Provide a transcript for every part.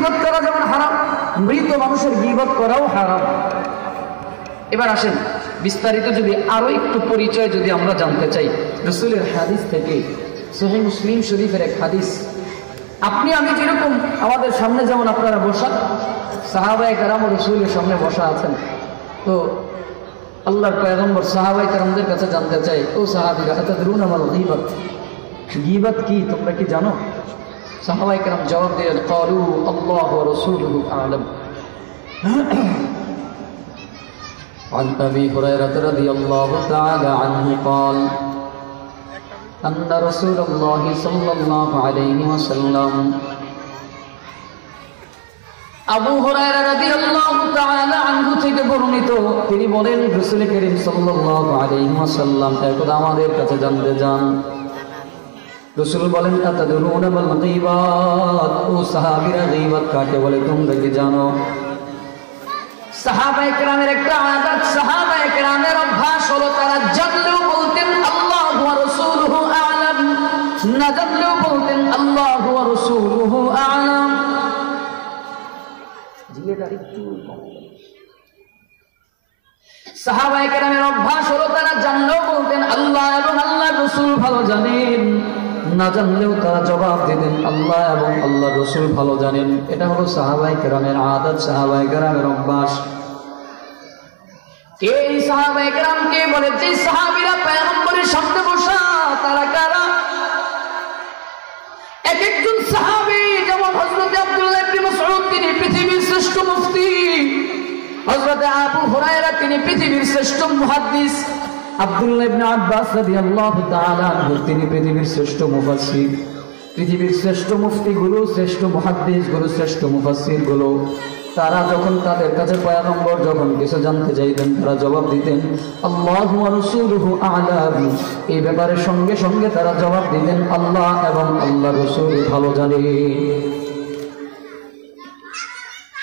গীবত করা যেমন হারাম, মৃত মানুষের গীবত করাও হারাম। এবার আসেন বিস্তারিত যদি আরো একটু পরিচয় যদি আমরা জানতে চাই রাসূলের হাদিস থেকে, সহিহ মুসলিম শরীফের এক হাদিস। আপনি আমি যেরকম আমাদের সামনে যেমন আপনারা বসা, সাহাবায়ে কেরাম রাসূলের সামনে বসা আছেন, তো আল্লাহর পয়গম্বর সাহাবায়ে কেরামদের কাছে জানতে চাই, ও সাহাবীরা আতাদরুনা মাল গীবত, গীবত কি তোমরা কি জানো? সাহাবায়ে কেরাম জবাব দিলেন, ক্বালু আল্লাহু ওয়া রাসূলুহু আ'লাম। عن أبي هريرة رضي الله تعالى عنه قال أن رسول الله صلى الله عليه وسلم আবু হুরায়রা রাদিয়াল্লাহু তাআলা আনহু থেকে বর্ণিত, তিনি বলেন রাসূল করিম সাল্লাল্লাহু আলাইহি ওয়াসাল্লাম একদা আমাদের কাছে জানতে যান। রাসূল বলেন, আতাদরুনা মাল গীবাত, ও সাহাবীরা গীবত কাকে বলে তোমরা কি জানো? সাহাবায়ে কেরামের একটা আদত, সাহাবায়ে কেরামের অভ্যাস হলো তারা জানলেও বলতেন আল্লাহু ওয়া রাসূলুহু আ'লাম, না জানলেও বলতেন আল্লাহু ওয়া রাসূলুহু আ'লাম। সাহাবায়ে কেরামের অভ্যাস হলো তারা জানলেও বলতেন আল্লাহ এবং আল্লাহর রাসূল ভালো জানেন, না জানলেও তারা জবাব দিতেন আল্লাহ এবং আল্লাহর রাসূল ভালো জানেন। এটা হলো সাহাবায়ে কেরামের আদত, সাহাবায়ে কেরামের অভ্যাস। এই সাহাবায়ে কেরামকে বলে যে সাহাবীরা পয়গম্বরের সামনে বসা, তারা কারা? এক একজন সাহাবী, যেমন হযরত আব্দুল্লাহ ইবনে মাসউদ তিনি পৃথিবীর শ্রেষ্ঠ মুফতি, হযরত আবু হুরায়রা তিনি পৃথিবীর শ্রেষ্ঠ মুহাদ্দিস, আব্দুল্লাহ ইবনে আব্বাস রাদিয়াল্লাহু তাআলা আনহু তিনি পৃথিবীর শ্রেষ্ঠ মুফাসসির। পৃথিবীর শ্রেষ্ঠ মুফতি গুলো, শ্রেষ্ঠ মুহাদ্দিস গুলো, শ্রেষ্ঠ মুফাসসির গুলো, তারা যখন তাদের কাছে পয়গম্বর যখন কিছু জানতে চাইতেন, তারা জবাব দিতেন আল্লাহু ওয়া রাসূলুহু আ'লাম। এই ব্যাপারে সঙ্গে সঙ্গে তারা জবাব দিতেন আল্লাহ এবং আল্লাহর রাসূল ভালো জানেন।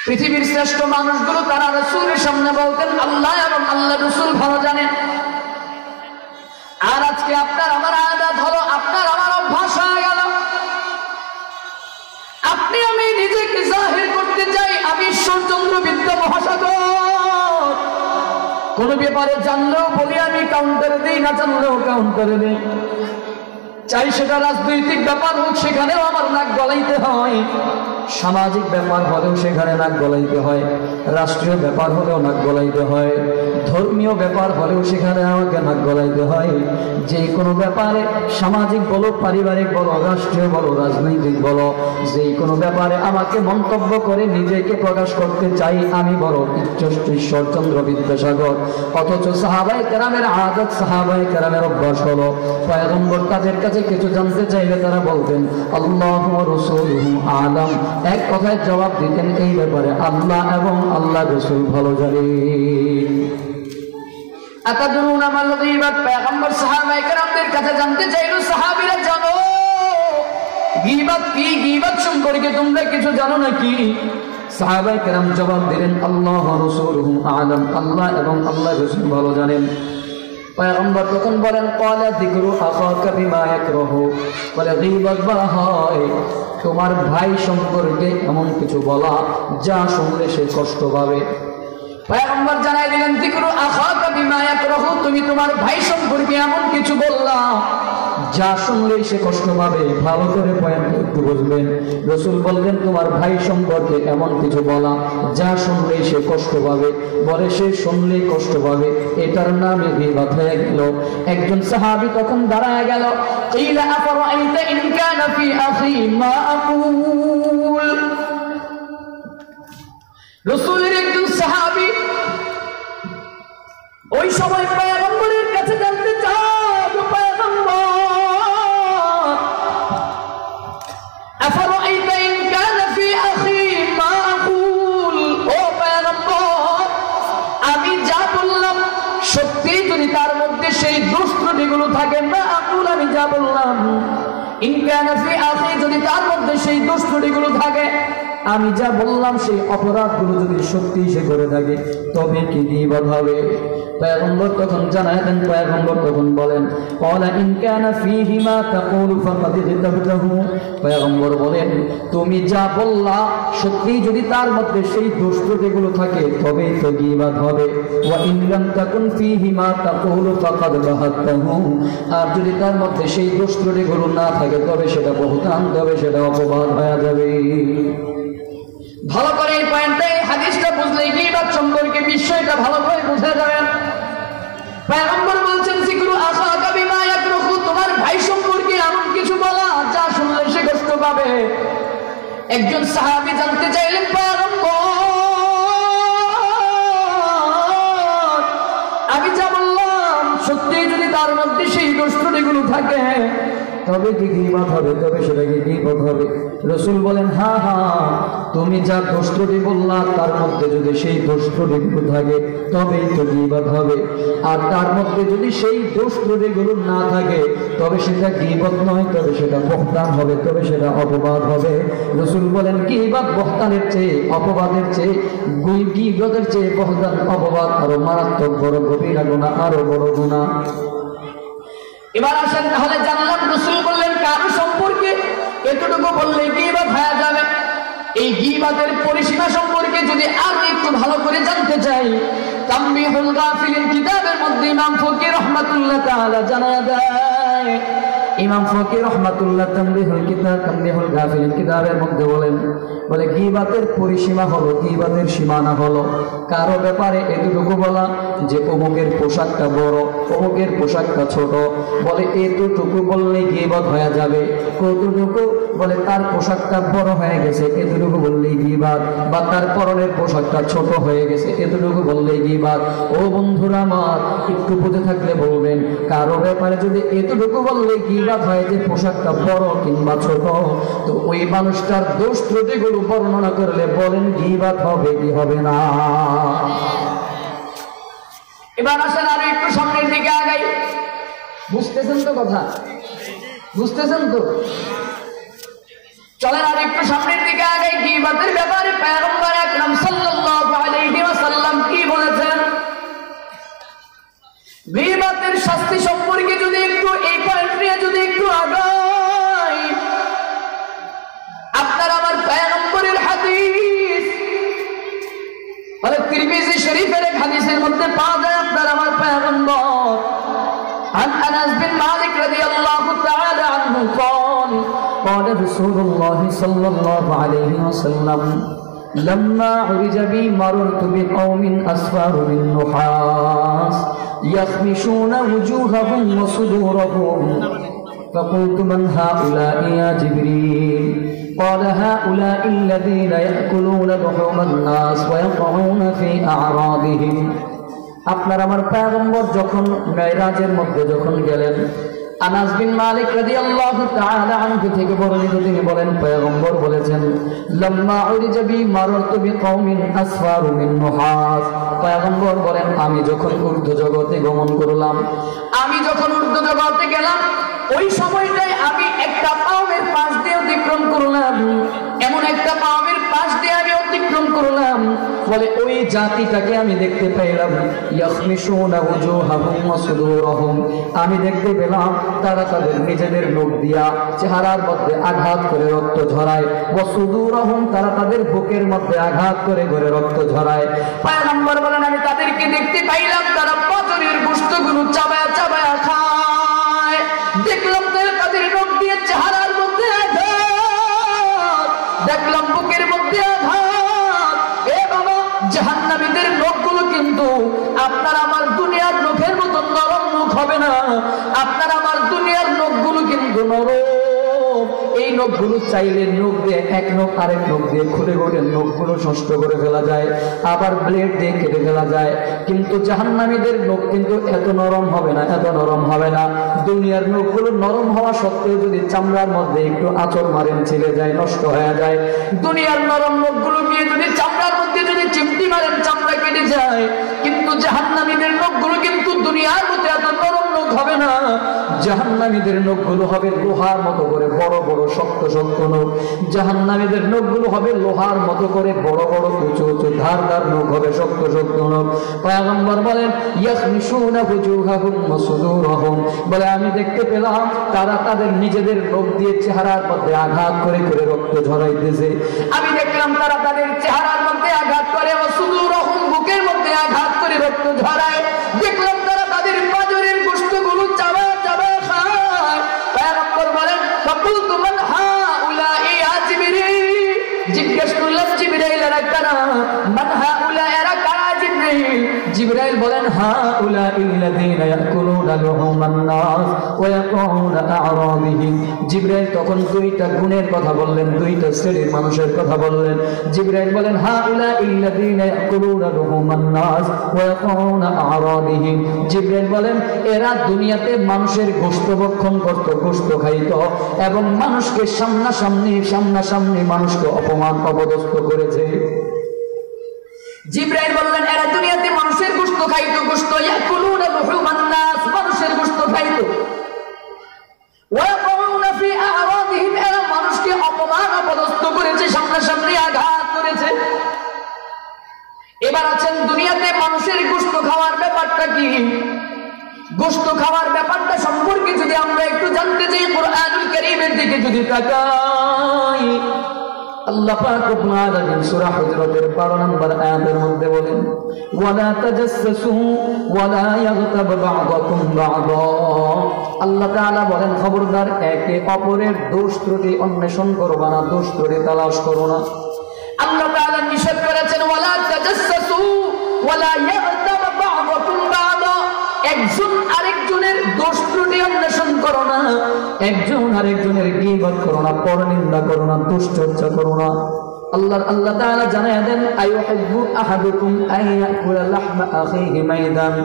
পৃথিবীর শ্রেষ্ঠ মানুষগুলো তারা রাসূলের সামনে বলতেন আল্লাহ এবং আল্লাহর রাসূল ভালো জানেন। আর আজকে আপনার আমার আদত হলো, আপনার আমার অভ্যাস হয়ে গেল, আপনি আমি নিজেকে জাহির করতে চাই আমি ঈশ্বরচন্দ্র বিদ্যা মহাসাগর। কোন ব্যাপারে জানলেও বলি আমি কাউন্টারে দিই, না জানলেও কাউন্টারে দিই। চাই সেটা রাজনৈতিক ব্যাপার হোক, সেখানেও আমার নাক গলাইতে হয়। সামাজিক ব্যাপার হলেও সেখানে নাক গলাইতে হয়, রাষ্ট্রীয় ব্যাপার হলেও নাক গলাইতে হয়, ধর্মীয় ব্যাপার হলেও সেখানে আমাকে নাক গলাইতে হয়। যে কোনো ব্যাপারে, সামাজিক বলো, পারিবারিক বলো, রাষ্ট্রীয় বলো, রাজনৈতিক বলো, যে কোনো ব্যাপারে আমাকে মন্তব্য করে নিজেকে প্রকাশ করতে চাই আমি বড় ঈশ্বরচন্দ্র বিদ্যাসাগর। অথচ সাহাবায়ে কেরামের আদত, সাহাবায়ে কেরামের অভ্যাস হলো পয়গম্বর তাদের কাছে কিছু জানতে চাইলে তারা বলতেন আল্লাহু ওয়া রাসূলুহু আ'লাম। এক কথায় জবাব দিতেন এই ব্যাপারে আল্লাহ এবং আল্লাহর রাসূল ভালো জানেন। আতাদরুনা মাল গীবাত, পয়গম্বর সাহাবায়ে কেরামদের কাছে জানতে চাইল সাহাবীরা জানো গীবত কি? গীবত সম্পর্কে তোমরা কিছু জানো নাকি? সাহাবায়ে কেরাম জবাব দিলেন আল্লাহু ওয়া রাসূলুহু আ'লাম, আল্লাহ এবং আল্লাহর রাসূল ভালো জানেন। পয়গম্বর তখন বলেন ক্বালা যিকরু আখাকা বিমা ইয়াকরাহু, বলে গীবত বলা হয় তোমার ভাই সম্পর্কে এমন কিছু বলা যা শুনলে সে কষ্ট পাবে। পয়গম্বর জানাই দিলেন যিকরু আখাকা বিমা ইয়াকরাহু, তুমি তোমার ভাই সম্পর্কে এমন কিছু বললা যা শুনলেই সে কষ্ট পাবে। ভালো করে পয়েন্ট একটু বুঝবেন। রাসূল বললেন তোমার ভাই সম্পর্কে এমন কিছু বলা যা শুনলেই সে কষ্ট পাবে। বলে সে শুনলেই কষ্ট পাবে, এটার নামে গীবত হয়ে গেল। একজন সাহাবী তখন দাঁড়ায় গেল, কিলা আফরাআইতা ইন কানা ফি আখি মা আকুল। রাসূলের একজন সাহাবী ওই সময় পয়গম্বরের কাছে জানতে চায় আমি যা বললাম সত্যি যদি তার মধ্যে সেই দোষ ত্রুটিগুলো থাকে, না আকুল আমি যা বললাম ইন কানা ফি আখি, যদি তার মধ্যে সেই দোষ ত্রুটিগুলো থাকে, আমি যা বললাম সেই অপরাধগুলো যদি সত্যি সে করে থাকে, তবে কি গীবত হবে? পয়গম্বর তখন জানায় দেন, পয়গম্বর তখন বলেন ক্বালা ইন কানা ফীহি মা তাকুলু ফাকাদ ইগতাবতাহু। পয়গম্বর বলেন তুমি যা বললা সত্যি যদি তার মধ্যে সেই দোষ ত্রুটিগুলো থাকে তবেই তো গীবত হবে। ওয়া ইন লাম তাকুন ফীহি মা তাকুলু ফাকাদ বাহাতাহু। আর যদি তার মধ্যে সেই দোষ ত্রুটিগুলো না থাকে তবে সেটা বহতান, তবে সেটা অপবাদ হয়ে যাবে। ভালো করে এই পয়েন্টটা, এই হাদিসটা বুঝলে গীবত সম্পর্কে বিষয়টা ভালো করে বুঝা যাবে। পয়গম্বর বলছেন যিকরু আখাকা বিমা ইয়াকরহু, তোমার ভাই সম্পর্কে এমন কিছু বলা যা শুনলে সে কষ্ট পাবে। একজন সাহাবী জানতে চাইলেন পয়গম্বর আমি যা বললাম সত্যি যদি তার মধ্যে সেই দোষ ত্রুটিগুলো থাকে তবে কি গীবত হবে, তবে সেটা কি গীবত হবে? রাসূল বলেন হ্যাঁ হ্যাঁ, তুমি যা দোষ ত্রুটি বললা তার মধ্যে যদি সেই দোষ ত্রুটিগুলো থাকে তবেই তো গীবত হবে। আর তার মধ্যে যদি সেই দোষ ত্রুটিগুলো না থাকে তবে সেটা গীবত নয়, তবে সেটা বহতান হবে, তবে সেটা অপবাদ হবে। রাসূল বলেন গীবত বহতানের চেয়ে, অপবাদের চেয়ে, গীবতের চেয়ে বহতান অপবাদ আরো মারাত্মক বড় গভীর গুনাহ, আরো বড় গুনাহ। এবার আসেন তাহলে জানলাম রাসূল বললেন কারো সম্পর্কে এতটুকু বললে গীবত হয়ে যাবে। এই গীবতের পরিসীমা সম্পর্কে যদি আরো একটু ভালো করে জানতে চাই, তামবিহুল গাফিলিন কিতাবের মধ্যে ইমাম ফকিহ রাহমাতুল্লাহ তাআলা জানায়া দেয়। ইমাম ফকিহ রাহমাতুল্লাহ তামবিহুল গাফিলিন কিতাবের মধ্যে বলে গীবতের পরিসীমা হলো, গীবতের সীমানা হলো কারো ব্যাপারে এতটুকু বলা যে অমুকের পোশাকটা বড়, অমুকের পোশাকটা ছোট, বলে এতটুকু বললেই গীবত হয়ে যাবে। কতটুকু? বলে তার পোশাকটা বড় হয়ে গেছে এতটুকু বললেই গীবত, বা তার পরনের পোশাকটা ছোট হয়ে গেছে এতটুকু বললেই গীবত। ও বন্ধুরা আমার, একটু বুঝে থাকলে বলবেন কারো ব্যাপারে যদি এতটুকু বললে গীবত হয় যে পোশাকটা বড় কিংবা ছোট, তো ওই মানুষটার দোষ ত্রুটিগুলো বর্ণনা করলে বলেন গীবত হবে কি হবে না? এবার আসেন আরো একটু সামনের দিকে আগাই। বুঝতেছেন তো কথা? বুঝতেছেন তো? চলেন আর একটু সামনের দিকে আগাই। গীবতের ব্যাপারে পয়গম্বর আকরাম সাল্লাল্লাহু আলাইহি ওয়াসাল্লাম কি বলেছেন? গীবতের শাস্তি সম্পর্কে যদি একটু এই পয়েন্ট নিয়ে যদি একটু আগাই, আপনার আমার পয়গম্বরের হাদিস তিরমিজি শরীফের এক হাদিসের মধ্যে পাওয়া যায় আপনার আমার পয়গম্বর عن أنس بن مالك رضي الله تعالى عنه قال رسول الله صلى الله عليه وسلم لما عرج بي مررت بقوم أسفار من نحاس يخمشون وجوههم وصدورهم فقلت من هؤلاء يا جبريل قال هؤلاء الذين يأكلون لحوم الناس ويقعون في أعراضهم। আপনার আমার পয়গম্বর যখন মেরাজের মধ্যে যখন গেলেন, আনাস বিন মালিক রাদিয়াল্লাহু তাআলা আনহু থেকে বর্ণিত, তিনি বলেন পয়গম্বর বলেছেন লাম্মা উরিজা বি মাররতু বিকওমিন আসফারু মিন নুহাস। পয়গম্বর বলেন আমি যখন ঊর্ধ্ব জগতে গমন করলাম, আমি যখন ঊর্ধ্ব জগতে গেলাম ওই সময়টায় আমি একটা পাওয়ের পাশ দিয়ে অতিক্রম করলাম, এমন একটা পাওয়ের পাশ দিয়ে আমি অতিক্রম করলাম, বলে ওই জাতিটাকে আমি দেখতে পেলাম ইয়াখমিশুনা ওয়াজুহাহুম ওয়া সুদুরহুম, আমি দেখতে পেলাম তারা তাদের নিজেদের মুখ দিয়া চেহারার মধ্যে আঘাত করে রক্ত ঝরায়, ওয়া সুদুরহুম তারা তাদের বুকের মধ্যে আঘাত করে করে রক্ত ঝরায়। পয়গম্বর বলেন আমি তাদেরকে দেখতে পাইলাম তারা পাথরের গোশতগুলো চাবায়া চাবায়া খায়, দেখলাম তাদের মুখ দিয়ে চেহারার মধ্যে আঘাত, দেখলাম বুকের মধ্যে আঘাত। এ বাবা, জাহান্নামীদের নখগুলো কিন্তু আপনার আমার দুনিয়ার নখের মতো নরম নখ হবে না, আপনার আমার দুনিয়ার নখগুলো কিন্তু নরম। এই নখগুলো চাইলে নখ দিয়ে এক নখ আরেক নখ দিয়ে খুলে খুলে নখগুলো নষ্ট করে ফেলা যায়, আবার ব্লেড দিয়ে কেটে ফেলা যায়। কিন্তু জাহান্নামীদের নখ কিন্তু এত নরম হবে না, এত নরম হবে না। দুনিয়ার নখগুলো নরম হওয়া সত্ত্বেও যদি চামড়ার মধ্যে একটু আঁচড় মারেন ছিলে যায়, নষ্ট হয়ে যায়। দুনিয়ার নরম নখগুলো গিয়ে যদি চামড়ার মধ্যে যদি চিমটি মারেন চামড়া কেটে যায়। কিন্তু জাহান্নামীদের নখগুলো কিন্তু দুনিয়ার মধ্যে এত নরম নখ হবে না। জাহান্নামীদের নখগুলো হবে লোহার মতো করে বড় বড় শক্ত শক্ত নখ। জাহান্নামীদের নখগুলো হবে লোহার মতো করে বড় বড় উঁচু উঁচু ধারদার নখ হবে, শক্ত শক্ত নখ। পয়গম্বর বলেন ইয়াখমিশুনা ওয়ুজুহাহুম ওয়া সুদুরহুম, বলে আমি দেখতে পেলাম তারা তাদের নিজেদের নখ দিয়ে চেহারার মধ্যে আঘাত করে করে রক্ত ঝরাইতেছে। আমি দেখলাম তারা তাদের চেহারার মধ্যে আঘাত করে, ওয়া সুদুরহুম বুকের মধ্যে আঘাত করে রক্ত ঝরায়। দেখলাম তারা তাদের পাঁজরের গোশতগুলো চাবায় চাবায় খায়। পয়গম্বর বলেন ফাকুলতু মান হাউলাই ইয়া জিবরিল, জিজ্ঞেস করলাম জিবরাইল এরা কারা? মান হাউলাই এরা কারা জিবরাইল? জিবরাইল বলেন হাউলাইল্লাযীনা ইয়াকুলুনা লুহুমান নাস ওয়া ইয়াকুলুনা আ'রাদিহিম। জিবরাইল তখন দুইটা গুণের কথা বললেন, দুইটা শ্রেণীর মানুষের কথা বললেন। জিবরাইল বলেন হাউলাইল্লাযীনা ইয়াকুলুনা লুহুমান নাস ওয়া ইয়াকুলুনা আ'রাদিহিম। জিবরাইল বলেন এরা দুনিয়াতে মানুষের গোশত ভক্ষণ করত, গোশত খাইত এবং মানুষকে সামনাসামনি মানুষকে অপমান অপদস্থ করেছে। জিবরাইল বললেন এরা দুনিয়াতে মানুষের গোশত খাইতো, গোশত ইয়াকুলুনা লুহুমান নাস, মানুষের গোশত খাইতো। ওয়া ইয়াকুলুনা ফি আ'রাদিহিম, এরা মানুষকে অপমান অপদস্থ করেছে, সামনাসামনি আঘাত করেছে। এবার আছেন দুনিয়াতে মানুষের গোশত খাওয়ার ব্যাপারটা কি? গোশত খাওয়ার ব্যাপারটা সম্পর্কে যদি আমরা একটু জানতে চাই, কুরআনুল কারীমের দিকে যদি তাকাই, আল্লাহ পাক রব্বুল আলামিন সূরা হুজুরাতের 12 নম্বর আয়াতের মধ্যে বলেন ওয়ালা তাজাসসু ওয়ালা ইয়াগতাব বা'দুকুম বা'দা। আল্লাহ তাআলা বলেন খবরদার একে অপরের দোষ ত্রুটি অন্বেষণ করবা না, দোষ ত্রুটি তালাশ করো না। আল্লাহ তাআলা নিষেধ করেছেন ওয়ালা তাজাসসু ওয়ালা ইয়াগতাব বা'দুকুম বা'দা, একজন আরেকজনের দোষ ত্রুটি অন্বেষণ করো না, একজন আরেকজনের গীবত করো না, পরনিন্দা করো না, দুশ্চর্চা করো না। আল্লাহ তাআলা জানায় দেন আইয়ুহিব্বু আহাদুকুম আইয়াকুলা লাহমা আখিহি মাইদান।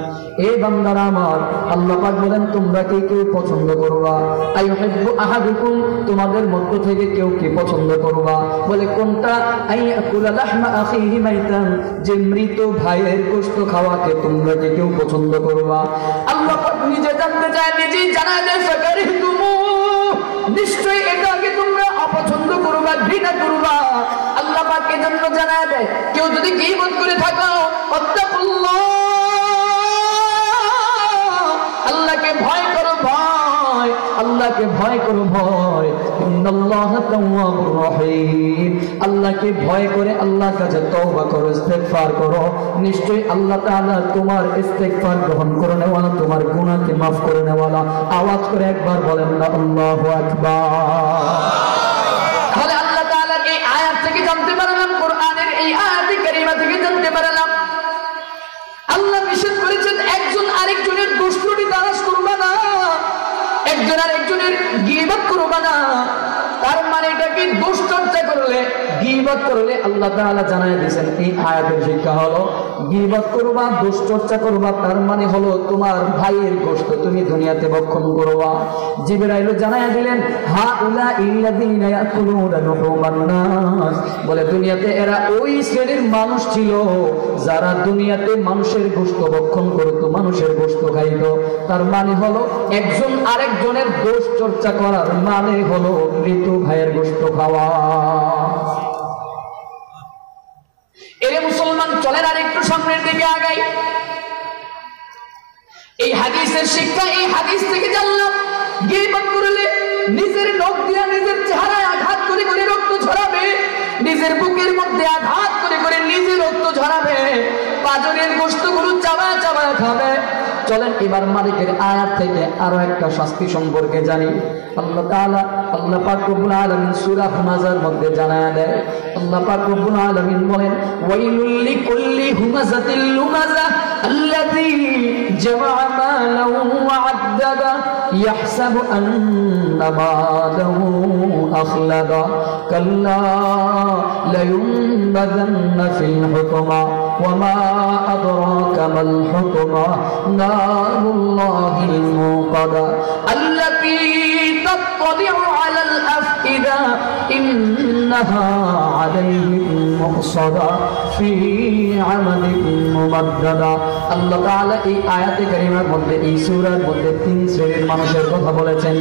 এই বান্দারা আমার, আল্লাহ পাক বলেন তোমরা কি কেউ পছন্দ করবা? আইয়ুহিব্বু আহাদুকুম, তোমাদের মধ্য থেকে কেউ কি পছন্দ করবা? বলে কোনটা? আইয়াকুলা লাহমা আখিহি মাইদান, যে মৃত ভাইয়ের গোশত খাওয়াকে তোমরা কি কেউ পছন্দ করবা? আল্লাহ পাক নিজে জানতে চায়, নিজেই জানায় দেন ফাকারিতুমু, নিশ্চয়ই এটাকে তোমরা অপছন্দ করবা, ঘৃণা করবা। আল্লাহ পাক এজন্য জানায় দেয় কেউ যদি গীবত করে থাকো ওয়াত্তাকুল্লাহ, আল্লাহকে ভয় করো, ভয়, আল্লাহকে ভয় করো, ভয়। ইন্নাল্লাহা তাওয়াবুর রহিম, আল্লাহকে ভয় করে আল্লাহর কাছে তওবা করো, ইস্তেগফার করো, নিশ্চয়ই আল্লাহ তাআলা তোমার ইস্তেগফার গ্রহণ করে নেওয়ালা, তোমার গুনাহকে মাফ করে নেওয়ালা। আওয়াজ করে একবার বলেন না আল্লাহু আকবার। তাহলে আল্লাহ তাআলার এই আয়াত থেকে জানতে পারলাম, কোরআনের এই আয়াতে কারিমা থেকে জানতে পারলাম আল্লাহ নিষেধ করেছেন একজন আরেকজনের দোষ ত্রুটি তালাশ করবা না, একজন আরেকজনের গীবত করবা না। তার মানে এটা কি? দোষ চর্চা করলে, গীবত করলে আল্লাহ তাআলা জানায় দিয়েছেন এই আয়াতের শিক্ষা হলো গীবত করবা, দোষ চর্চা করবা, তার মানে হলো তোমার ভাইয়ের গোশত তুমি দুনিয়াতে ভক্ষণ করবা। জিবরাইল জানায় দিলেন হাউলাইল্লাযীনা ইয়াকুলুনা লুহুমান নাস, বলে দুনিয়াতে এরা ওই শ্রেণীর মানুষ ছিল যারা দুনিয়াতে মানুষের গোশত ভক্ষণ করত, মানুষের গোশত খাইত। তার মানে হলো একজন আরেকজনের দোষ চর্চা করার মানে হলো মৃত ভাইয়ের গোশত খাওয়া। এরে মুসলমান, চলেন আর একটু সামনের দিকে আগাই। এই হাদিসের শিক্ষা, এই হাদিস থেকে জানলাম গীবত করলে নিজের নখ দিয়ে নিজের চেহারায় আঘাত করে করে রক্ত ঝরাবে, নিজের বুকের মধ্যে আঘাত করে করে নিজে রক্ত ঝরাবে, পাঁজরের গোশতগুলো চাবায় চাবায় খাবে। চলেন এবার মালিকের আয়াত থেকে আরো একটা শাস্তি সম্পর্কে জানি। আল্লাহ তাআলা, আল্লাহ পাক রব্বুল আলামিন সূরা হুমাযার মধ্যে জানায়া দেয়, আল্লাহ পাক রব্বুল আলামিন বলেন ওয়াইলুল লিকুল্লি হুমাযাতিল লুমাযা আল্লাযী জামা'a মালাহু ওয়া আদ্দাদা ইয়াহসাবু আন্না মালাহু আখলাদা কাল্লা লায়ুনবাযান্না ফিল হুতমা ওয়া মা আদরাকা মাল হুতমা নারুল্লাহিল মুকাদা আল্লাতী তাত্তালি'ু আলাল আফইদা ইন্নাহা আলাইহিম মুফসাদা ফি আমাদিন মুমাদ্দাদা। আল্লাহ তাআলা এই আয়াতে কারিমার মধ্যে, এই সূরার মধ্যে 3 শ্রেণীর মানুষের কথা বলেছেন।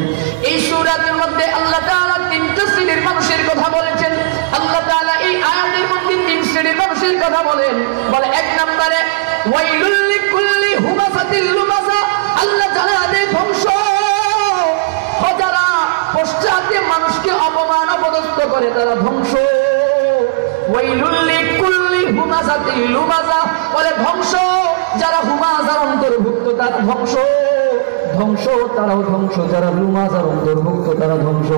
এই সূরার মধ্যে আল্লাহ তাআলা 3টা শ্রেণীর মানুষের কথা বলেছেন। আল্লাহ তাআলা এই আয়াতের মধ্যে 3 শ্রেণীর মানুষের কথা বলেন। বলে 1 নম্বরে ওয়াইলুল লিকুল্লি হুমাযাতিল লুমাযা, আল্লাহ জানাতে ধ্বংস যারা পশ্চাতে মানুষকে অপমান অপদস্থ করে তারা ধ্বংস। ওয়াইলুল লিকুল্লি হুমাযাতিল লুমাযা, বলে ধ্বংস যারা হুমাযার অন্তর্ভুক্ত তারা ধ্বংস। ধ্বংস তারাও ধ্বংস যারা লুমাযার অন্তর্ভুক্ত তারা ধ্বংস।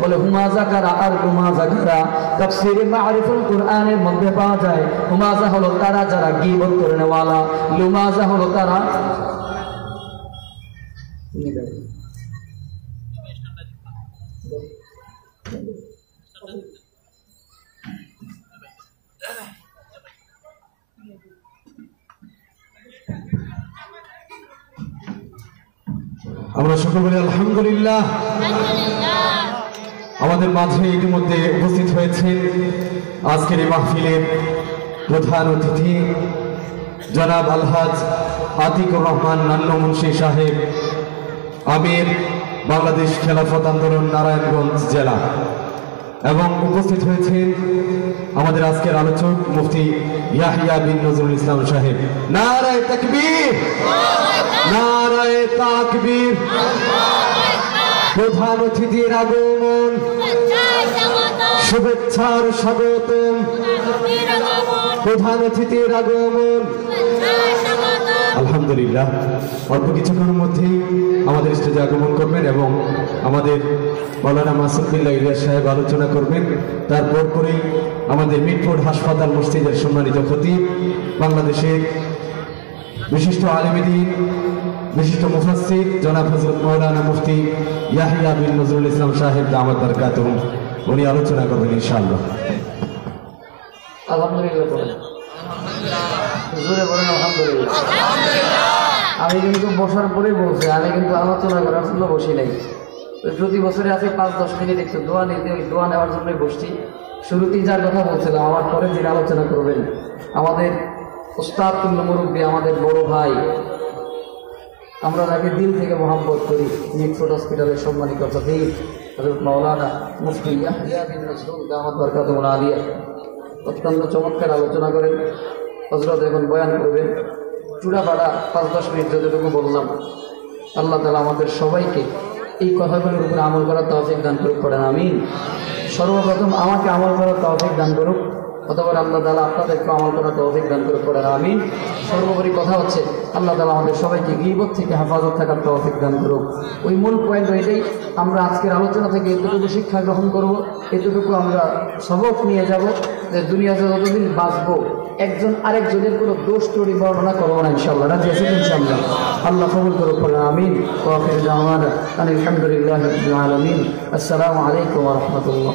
বলে হুমাযা কারা আর লুমাযা কারা? তাফসীরে মারিফুল কুরআনের মধ্যে পাওয়া যায় হুমাযা হলো তারা যারা গীবত করে ওয়ালা, লুমাযা হলো তারা আমরা সকলে বলি আলহামদুলিল্লাহ। আমাদের মাঝে ইতিমধ্যে উপস্থিত হয়েছেন আজকের এই মাহফিলের প্রধান অতিথি জনাব আলহাজ আতিকুর রহমান নান্নু মুন্সি সাহেব, আমির বাংলাদেশ খেলাফত আন্দোলন নারায়ণগঞ্জ জেলা, এবং উপস্থিত হয়েছেন আমাদের আজকের আলোচক মুফতি ইয়াহিয়া বিন নজরুল ইসলাম সাহেব। নারায়ে তাকবীর, নারায়ে তাকবীর। প্রধান অতিথির আগমন, শুভেচ্ছার স্বাগতম। প্রধান অতিথির আগমন। আলহামদুলিল্লাহ, অল্প কিছুক্ষণের মধ্যেই আমাদের স্টেজে আগমন করবেন এবং আমাদের মাওলানা মাসুদ বিল্লাহ ইলিয়াস সাহেব আলোচনা করবেন। তারপর করেই আমাদের মিটফোর্ড হাসপাতাল মসজিদের সম্মানিত খতিব, বাংলাদেশের বিশিষ্ট আলেমে দ্বীন, বিশিষ্ট মুফাসসির জনাব হযরত মাওলানা মুফতি ইয়াহিয়া বিন নজরুল ইসলাম সাহেব দামাত বারাকাতুহু, উনি আলোচনা করবেন ইনশাআল্লাহ। আলহামদুলিল্লাহ বলেন, জোরে বলেন আলহামদুলিল্লাহ। আমি কিন্তু বসার পরেই বলছি, আমি কিন্তু আলোচনা করার জন্য বসি নাই। প্রতি বছরে আছে 5-10 মিনিট একটু দোয়া নিতে, ওই দোয়া নেওয়ার জন্যই বসছি। শুরুতেই যার কথা বলছিলাম, আমার পরে যিনি আলোচনা করবেন আমাদের উস্তাদ তুল্য মুরব্বী, আমাদের বড় ভাই, আমরা তাকে দিল থেকে মহব্বত করি, মিটফোর্ড হসপিটালের সম্মানিত খতিব হযরত মাওলানা মুফতি ইয়াহিয়া বিন নজরুল দামাত বারাকাতুহু আলিয়া অত্যন্ত চমৎকার আলোচনা করেন। হযরত এখন বয়ান করবেন। চূড়াপাড়া 5-10 মিনিট যতটুকু বললাম, আল্লাহ তাআলা আমাদের সবাইকে এই কথাগুলোর উপরে আমল করার তৌফিক দান করুক, পড়েন আমিন। সর্বপ্রথম আমাকে আমল করার তৌফিক দান করুক, অতঃপর আল্লাহ তাআলা আপনাদেরকে আমল করার তৌফিক দান করুক, পড়েন আমিন। সর্বোপরি কথা হচ্ছে আল্লাহ তাআলা আমাদের সবাইকে গীবত থেকে হেফাজত থাকার তৌফিক দান করুক। ওই মূল পয়েন্ট এটাই, আমরা আজকের আলোচনা থেকে এতটুকু শিক্ষা গ্রহণ করব, এতটুকু আমরা সবক নিয়ে যাব যে দুনিয়াতে যতদিন বাঁচবো একজন আরেকজনের কোনো দোষ ত্রুটি বর্ণনা করবো না ইনশাআল্লাহ। রাজি আছি ইনশাআল্লাহ? আল্লাহ কবুল করুক, পড়েন আমিন। ওয়া আখিরু দাওয়ানা আলহামদুলিল্লাহি রাব্বিল আলামিন। আসসালামু আলাইকুম ওয়া রাহমাতুল্লাহ।